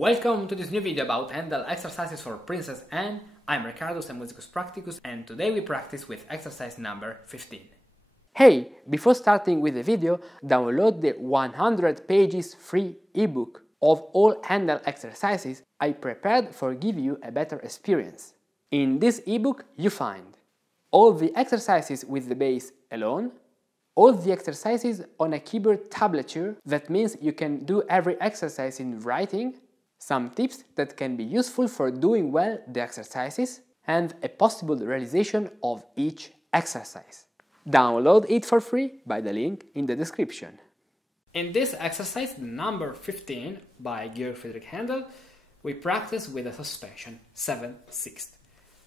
Welcome to this new video about Handel exercises for Princess Anne. I'm Riccardo, I'm Musicus Practicus, and today we practice with exercise number 15. Hey, before starting with the video, download the 100 pages free ebook of all Handel exercises I prepared for give you a better experience. In this ebook you find all the exercises with the bass alone, all the exercises on a keyboard tablature, that means you can do every exercise in writing, some tips that can be useful for doing well the exercises, and a possible realization of each exercise. Download it for free by the link in the description. In this exercise number 15 by Georg Friedrich Handel, we practice with a suspension 7/6.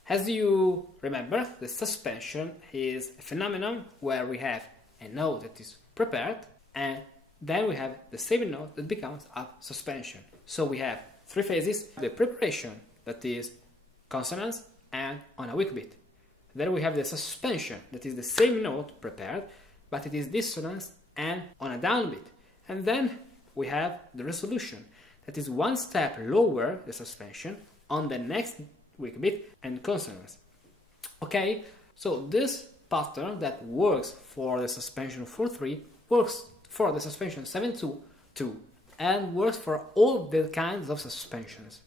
As you remember, the suspension is a phenomenon where we have a note that is prepared and then we have the same note that becomes a suspension. So we have three phases: the preparation, that is consonants and on a weak beat. Then we have the suspension, that is the same note prepared, but it is dissonance and on a downbeat. And then we have the resolution, that is one step lower the suspension on the next weak beat and consonants. Okay, so this pattern that works for the suspension 4/3 works for the suspension 7/2 and works for all the kinds of suspensions.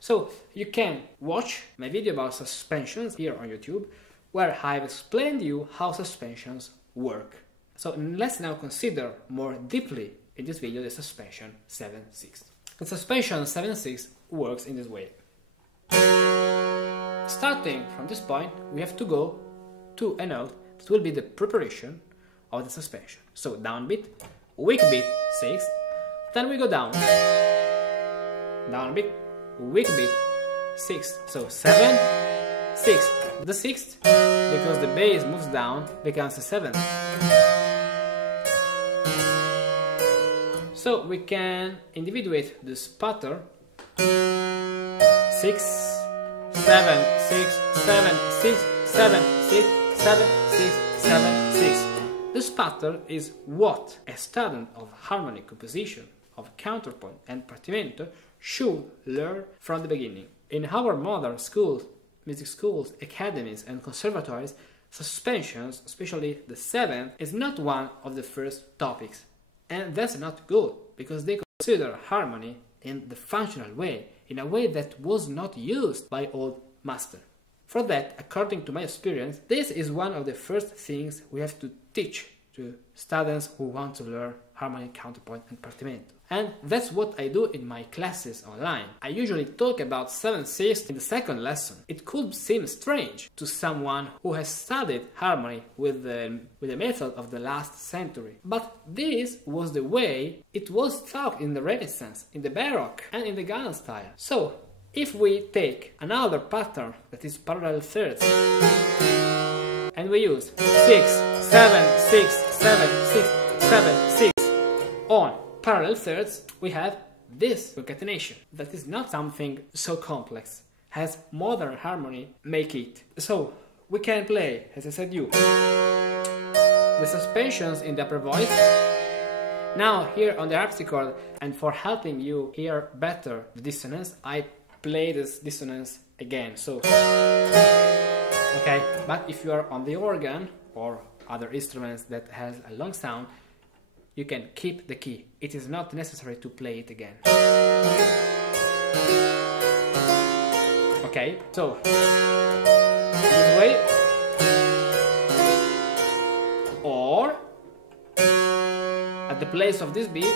So you can watch my video about suspensions here on YouTube, where I've explained you how suspensions work. So let's now consider more deeply in this video the suspension 7/6. The suspension 7/6 works in this way. Starting from this point, we have to go to a note that will be the preparation of the suspension. So downbeat, weak beat 6, then we go down, downbeat, weak beat 6. So 7, 6. The sixth, because the bass moves down, becomes a 7. So we can individuate this pattern 6, 7, 6, 7, 6, 7, 6, 7, 6, 7, 6. This pattern is what a student of harmonic composition, of counterpoint and partimento should learn from the beginning. In our modern schools, music schools, academies and conservatories, suspensions, especially the 7th, is not one of the first topics. And that's not good, because they consider harmony in the functional way, in a way that was not used by old masters. For that, according to my experience, this is one of the first things we have to teach to students who want to learn harmony, counterpoint and partimento. And that's what I do in my classes online. I usually talk about 7/6 in the second lesson. It could seem strange to someone who has studied harmony with the method of the last century. But this was the way it was taught in the Renaissance, in the Baroque and in the Gothic style. So, if we take another pattern that is parallel thirds and we use 6, 7, 6, 7, 6, 7, 6 on parallel thirds, we have this concatenation. That is not something so complex, as modern harmony make it. So we can play, as I said you, the suspensions in the upper voice. Now here on the harpsichord, and for helping you hear better the dissonance, I play this dissonance again. So okay, but if you are on the organ or other instruments that has a long sound, you can keep the key. It is not necessary to play it again. Okay, so this way, or at the place of this beat,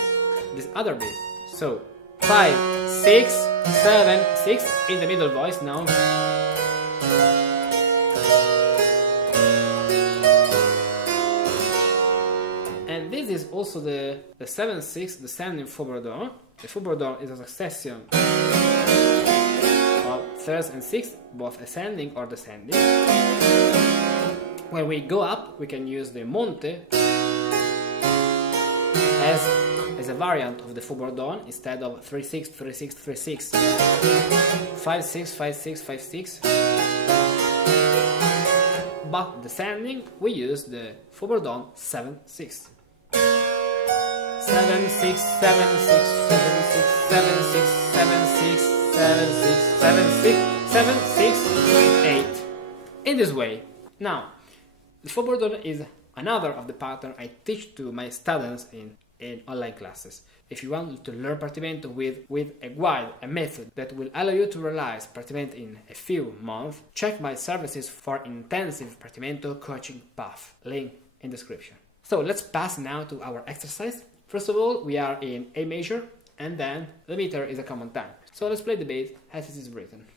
this other beat. So 5, 6, 7, 6 in the middle voice now. This is also the 7/6 descending FAUXBOURDON. The FAUXBOURDON is a succession of thirds and sixths, both ascending or descending. When we go up, we can use the Monte as a variant of the FAUXBOURDON instead of 3/6, 3/6, 3/6, 5/6, 5/6, 5/6. But descending, we use the FAUXBOURDON 7/6. 7, 6, 7, 6, 7, 6, 7, 6, 7, 6, 7, 6, 7, 6, 7, 6, 8. In this way. Now, the FAUXBOURDON is another of the patterns I teach to my students in online classes. If you want to learn Partimento with a guide, a method that will allow you to realize Partimento in a few months, check my services for intensive Partimento coaching path, link in description. So let's pass now to our exercise. First of all, we are in A major, and then the meter is a common time. So let's play the bass as it is written.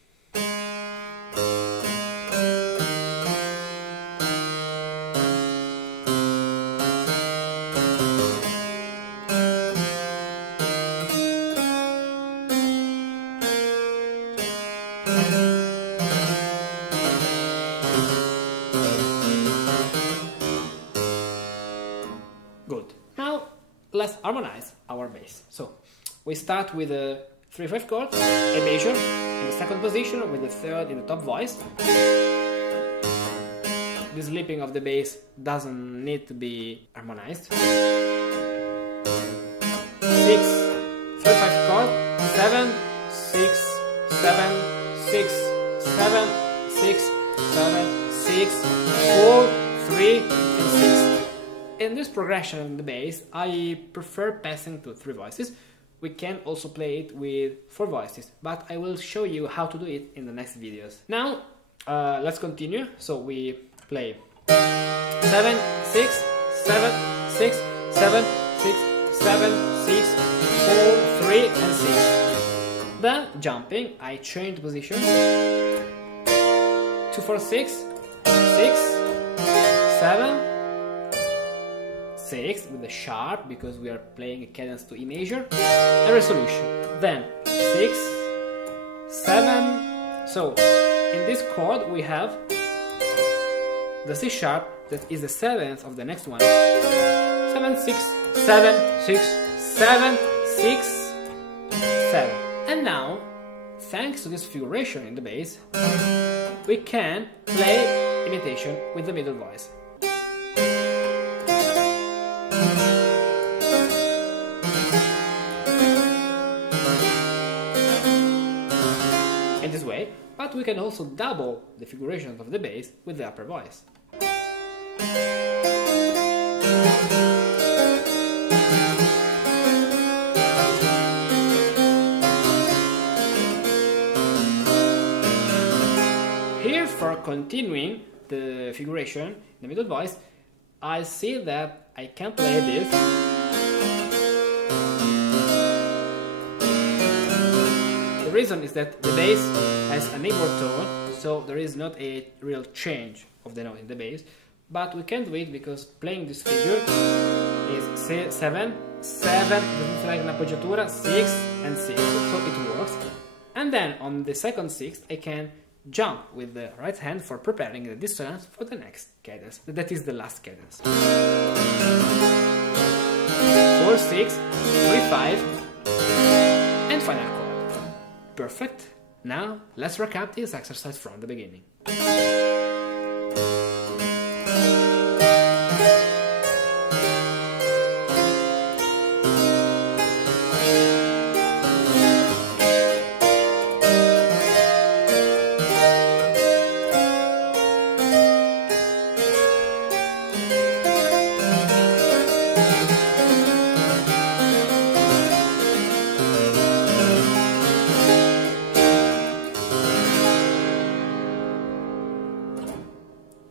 Good. Now let's harmonize our bass. So we start with a 3/5 chord, A major in the second position with the third in the top voice. This leaping of the bass doesn't need to be harmonized. 6, 3/5 chord, 7, 6, 7, 6, 7, 6, 7, 6, 4, 3, and 6. In this progression in the bass, I prefer passing to 3 voices. We can also play it with 4 voices, but I will show you how to do it in the next videos. Now, let's continue. So we play 7, 6, 7, 6, 7, 6, 7, 6, 4, 3, and 6. Then, jumping, I change the position. 2, 4, 6, 6, 7, 6 with the sharp because we are playing a cadence to E major, a resolution. Then 6, 7. So in this chord we have the C sharp that is the 7th of the next one. 7, 6, 7, 6, 7, 6, 7. And now, thanks to this figuration in the bass, we can play imitation with the middle voice. In this way, but we can also double the figuration of the bass with the upper voice. Here, for continuing the figuration, the middle voice, I see that I can play this. The reason is that the bass has an inward tone, so there is not a real change of the note in the bass, but we can do it because playing this figure is 7, 7, like an appoggiatura, 6 and 6, so it works. And then on the second sixth I can jump with the right hand for preparing the dissonance for the next cadence, that is the last cadence. 4, 6, 3, 5, and final chord. Perfect. Now let's recap this exercise from the beginning.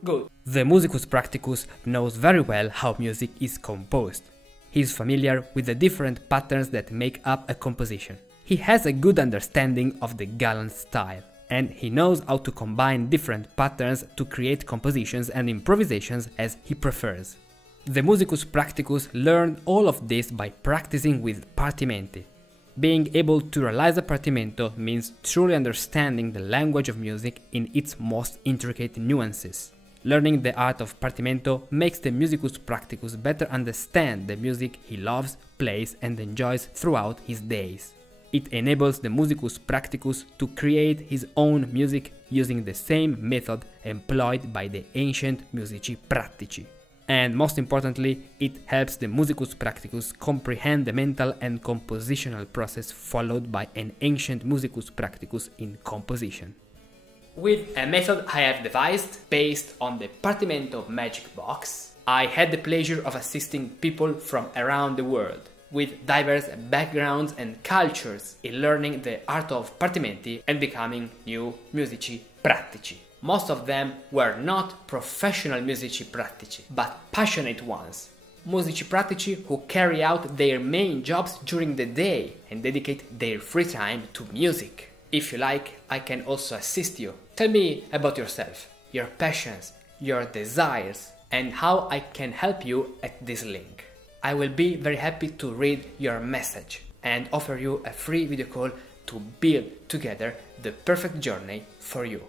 Good. The Musicus practicus knows very well how music is composed. He is familiar with the different patterns that make up a composition. He has a good understanding of the gallant style, and he knows how to combine different patterns to create compositions and improvisations as he prefers. The Musicus practicus learned all of this by practicing with partimenti. Being able to realize a partimento means truly understanding the language of music in its most intricate nuances. Learning the art of partimento makes the Musicus practicus better understand the music he loves, plays and enjoys throughout his days. It enables the Musicus practicus to create his own music using the same method employed by the ancient musici pratici. And most importantly, it helps the musicus practicus comprehend the mental and compositional process followed by an ancient musicus practicus in composition. With a method I have devised based on the Partimento Magic Box, I had the pleasure of assisting people from around the world with diverse backgrounds and cultures in learning the art of partimenti and becoming new musici pratici. Most of them were not professional musici pratici, but passionate ones. Musici pratici who carry out their main jobs during the day and dedicate their free time to music. If you like, I can also assist you. Tell me about yourself, your passions, your desires, and how I can help you at this link. I will be very happy to read your message and offer you a free video call to build together the perfect journey for you.